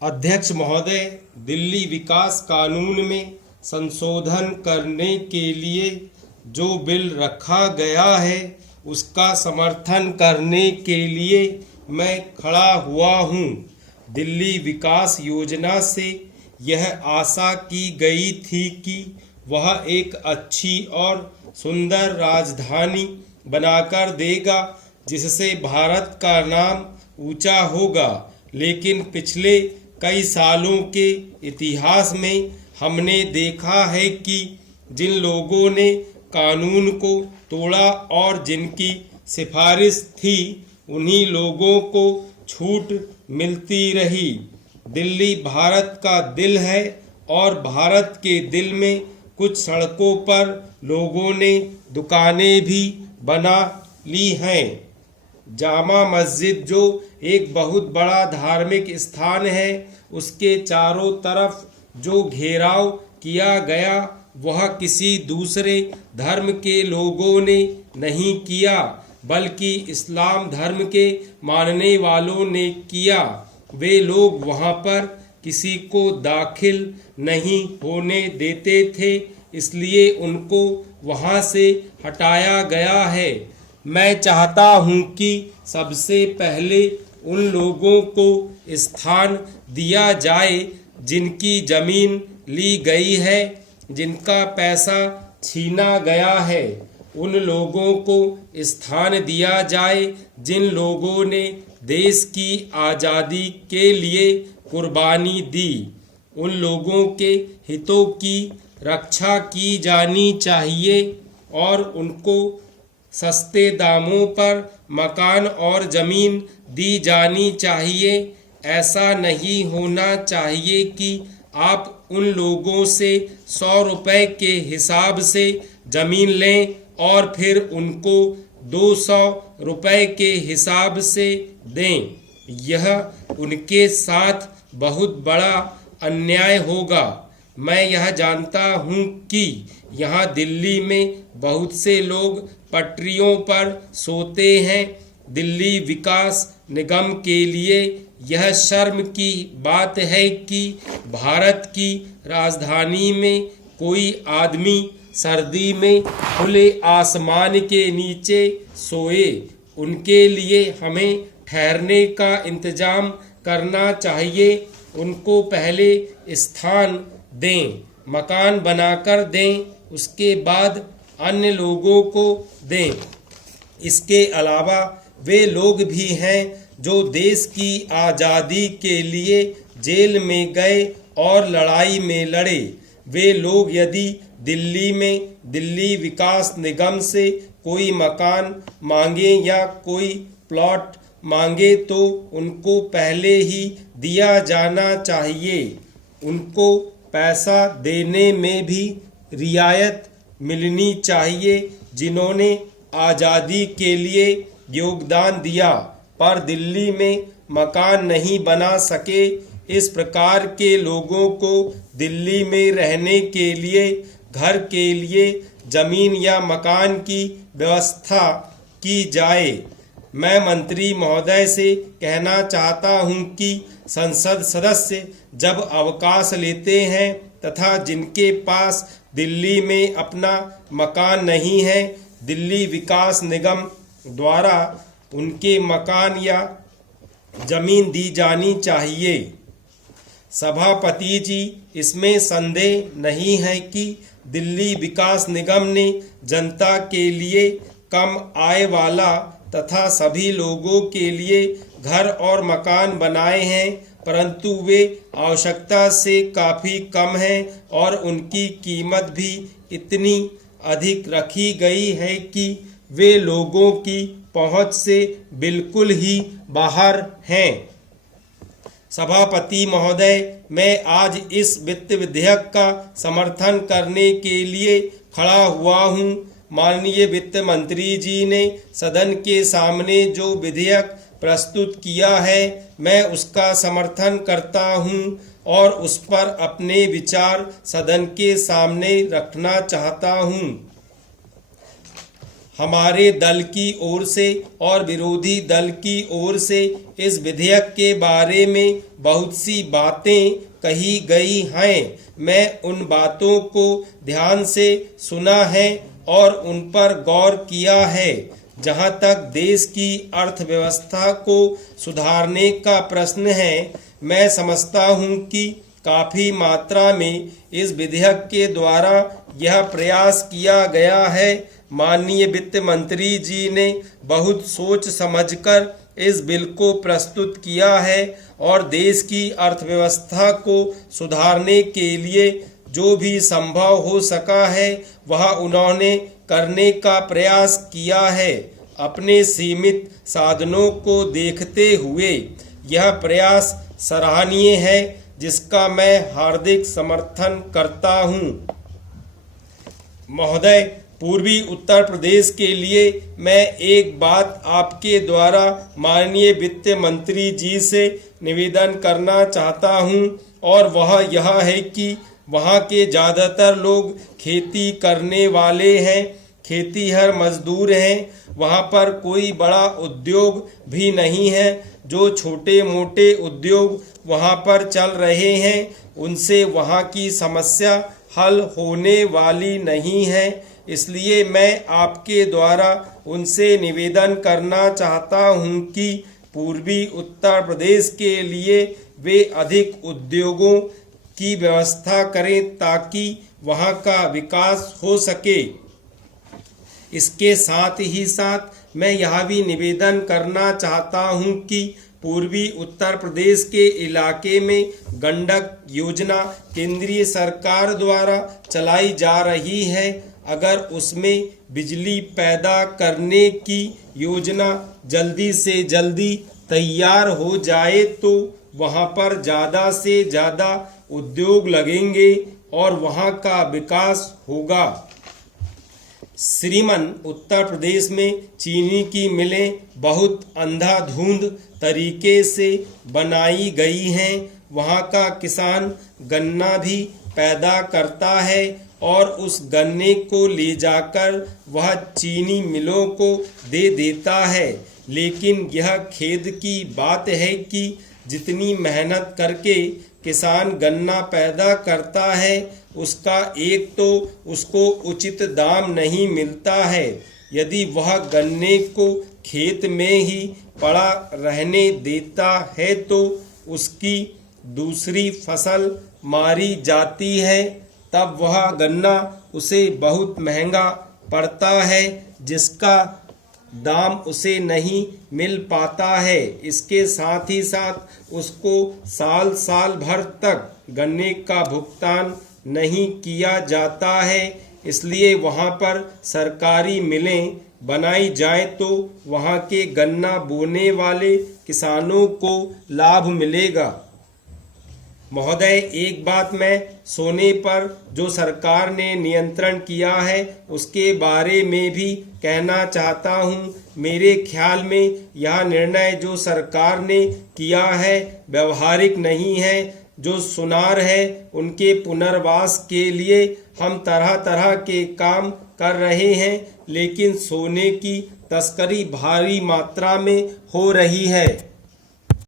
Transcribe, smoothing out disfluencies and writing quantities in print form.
अध्यक्ष महोदय, दिल्ली विकास कानून में संशोधन करने के लिए जो बिल रखा गया है उसका समर्थन करने के लिए मैं खड़ा हुआ हूं। दिल्ली विकास योजना से यह आशा की गई थी कि वह एक अच्छी और सुंदर राजधानी बनाकर देगा जिससे भारत का नाम ऊंचा होगा, लेकिन पिछले कई सालों के इतिहास में हमने देखा है कि जिन लोगों ने कानून को तोड़ा और जिनकी सिफारिश थी उन्हीं लोगों को छूट मिलती रही। दिल्ली भारत का दिल है और भारत के दिल में कुछ सड़कों पर लोगों ने दुकानें भी बना ली हैं। जामा मस्जिद जो एक बहुत बड़ा धार्मिक स्थान है, उसके चारों तरफ जो घेराव किया गया वह किसी दूसरे धर्म के लोगों ने नहीं किया बल्कि इस्लाम धर्म के मानने वालों ने किया। वे लोग वहां पर किसी को दाखिल नहीं होने देते थे, इसलिए उनको वहां से हटाया गया है। मैं चाहता हूं कि सबसे पहले उन लोगों को स्थान दिया जाए जिनकी जमीन ली गई है, जिनका पैसा छीना गया है। उन लोगों को स्थान दिया जाए जिन लोगों ने देश की आज़ादी के लिए कुर्बानी दी। उन लोगों के हितों की रक्षा की जानी चाहिए और उनको सस्ते दामों पर मकान और ज़मीन दी जानी चाहिए। ऐसा नहीं होना चाहिए कि आप उन लोगों से 100 रुपए के हिसाब से ज़मीन लें और फिर उनको 200 रुपए के हिसाब से दें। यह उनके साथ बहुत बड़ा अन्याय होगा। मैं यह जानता हूं कि यहाँ दिल्ली में बहुत से लोग पटरियों पर सोते हैं। दिल्ली विकास निगम के लिए यह शर्म की बात है कि भारत की राजधानी में कोई आदमी सर्दी में खुले आसमान के नीचे सोए। उनके लिए हमें ठहरने का इंतजाम करना चाहिए। उनको पहले स्थान दें, मकान बनाकर दें, उसके बाद अन्य लोगों को दें। इसके अलावा वे लोग भी हैं जो देश की आज़ादी के लिए जेल में गए और लड़ाई में लड़े। वे लोग यदि दिल्ली में दिल्ली विकास निगम से कोई मकान मांगे या कोई प्लॉट मांगे तो उनको पहले ही दिया जाना चाहिए। उनको पैसा देने में भी रियायत मिलनी चाहिए जिन्होंने आज़ादी के लिए योगदान दिया पर दिल्ली में मकान नहीं बना सके। इस प्रकार के लोगों को दिल्ली में रहने के लिए घर के लिए जमीन या मकान की व्यवस्था की जाए। मैं मंत्री महोदय से कहना चाहता हूं कि संसद सदस्य जब अवकाश लेते हैं तथा जिनके पास दिल्ली में अपना मकान नहीं है, दिल्ली विकास निगम द्वारा उनके मकान या जमीन दी जानी चाहिए। सभापति जी, इसमें संदेह नहीं है कि दिल्ली विकास निगम ने जनता के लिए कम आय वाला तथा सभी लोगों के लिए घर और मकान बनाए हैं, परंतु वे आवश्यकता से काफ़ी कम हैं और उनकी कीमत भी इतनी अधिक रखी गई है कि वे लोगों की पहुंच से बिल्कुल ही बाहर हैं। सभापति महोदय, मैं आज इस वित्त विधेयक का समर्थन करने के लिए खड़ा हुआ हूं। माननीय वित्त मंत्री जी ने सदन के सामने जो विधेयक प्रस्तुत किया है, मैं उसका समर्थन करता हूं और उस पर अपने विचार सदन के सामने रखना चाहता हूं। हमारे दल की ओर से और विरोधी दल की ओर से इस विधेयक के बारे में बहुत सी बातें कही गई हैं। मैं उन बातों को ध्यान से सुना है और उन पर गौर किया है। जहां तक देश की अर्थव्यवस्था को सुधारने का प्रश्न है, मैं समझता हूं कि काफी मात्रा में इस विधेयक के द्वारा यह प्रयास किया गया है। माननीय वित्त मंत्री जी ने बहुत सोच समझकर इस बिल को प्रस्तुत किया है और देश की अर्थव्यवस्था को सुधारने के लिए जो भी संभव हो सका है वह उन्होंने करने का प्रयास किया है। अपने सीमित साधनों को देखते हुए यह प्रयास सराहनीय है, जिसका मैं हार्दिक समर्थन करता हूं। महोदय, पूर्वी उत्तर प्रदेश के लिए मैं एक बात आपके द्वारा माननीय वित्त मंत्री जी से निवेदन करना चाहता हूं, और वह यह है कि वहां के ज़्यादातर लोग खेती करने वाले हैं, खेतीहर मजदूर हैं। वहां पर कोई बड़ा उद्योग भी नहीं है। जो छोटे मोटे उद्योग वहां पर चल रहे हैं, उनसे वहां की समस्या हल होने वाली नहीं है। इसलिए मैं आपके द्वारा उनसे निवेदन करना चाहता हूं कि पूर्वी उत्तर प्रदेश के लिए वे अधिक उद्योगों की व्यवस्था करें ताकि वहां का विकास हो सके। इसके साथ ही साथ मैं यह भी निवेदन करना चाहता हूं कि पूर्वी उत्तर प्रदेश के इलाके में गंडक योजना केंद्रीय सरकार द्वारा चलाई जा रही है। अगर उसमें बिजली पैदा करने की योजना जल्दी से जल्दी तैयार हो जाए तो वहां पर ज़्यादा से ज़्यादा उद्योग लगेंगे और वहां का विकास होगा। श्रीमान, उत्तर प्रदेश में चीनी की मिलें बहुत अंधाधुंध तरीके से बनाई गई हैं। वहाँ का किसान गन्ना भी पैदा करता है और उस गन्ने को ले जाकर वह चीनी मिलों को दे देता है। लेकिन यह खेद की बात है कि जितनी मेहनत करके किसान गन्ना पैदा करता है, उसका एक तो उसको उचित दाम नहीं मिलता है। यदि वह गन्ने को खेत में ही पड़ा रहने देता है तो उसकी दूसरी फसल मारी जाती है, तब वह गन्ना उसे बहुत महंगा पड़ता है, जिसका दाम उसे नहीं मिल पाता है। इसके साथ ही साथ उसको साल साल भर तक गन्ने का भुगतान नहीं किया जाता है। इसलिए वहाँ पर सरकारी मिलें बनाई जाए तो वहाँ के गन्ना बोने वाले किसानों को लाभ मिलेगा। महोदय, एक बात मैं सोने पर जो सरकार ने नियंत्रण किया है उसके बारे में भी कहना चाहता हूँ। मेरे ख्याल में यह निर्णय जो सरकार ने किया है व्यवहारिक नहीं है। जो सुनार है उनके पुनर्वास के लिए हम तरह तरह के काम कर रहे हैं, लेकिन सोने की तस्करी भारी मात्रा में हो रही है।